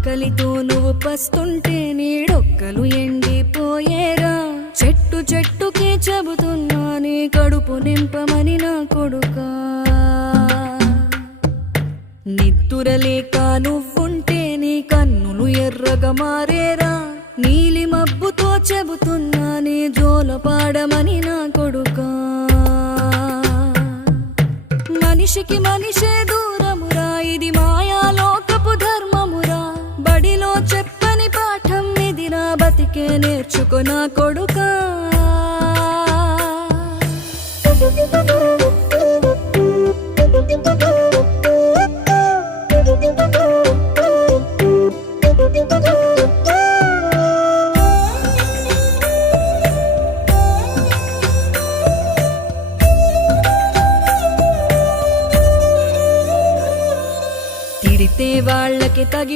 ఆకలితో నువ్వు పస్తుంటే నీడొక్కలు ఎండిపోయేరా. చెట్టు చెట్టుకే చెబుతున్నా నీ కడుపు నింపమని నా కొడుకా. నిద్దురలేక నువ్వుంటే నీ కన్నులు ఎర్రగా మారేరా. నీలి మబ్బుతో చెబుతున్నా నీ జోల పాడమని నా కొడుకా. మనిషికి మనిషే దూరమురా, ఇది మాయాలోకపు ధర్మమురా. బడిలో చెప్పని పాఠం ఇదిరా, బతికే నేర్చుకో నా కొడుకా. తిడితే వాళ్ళకి తగి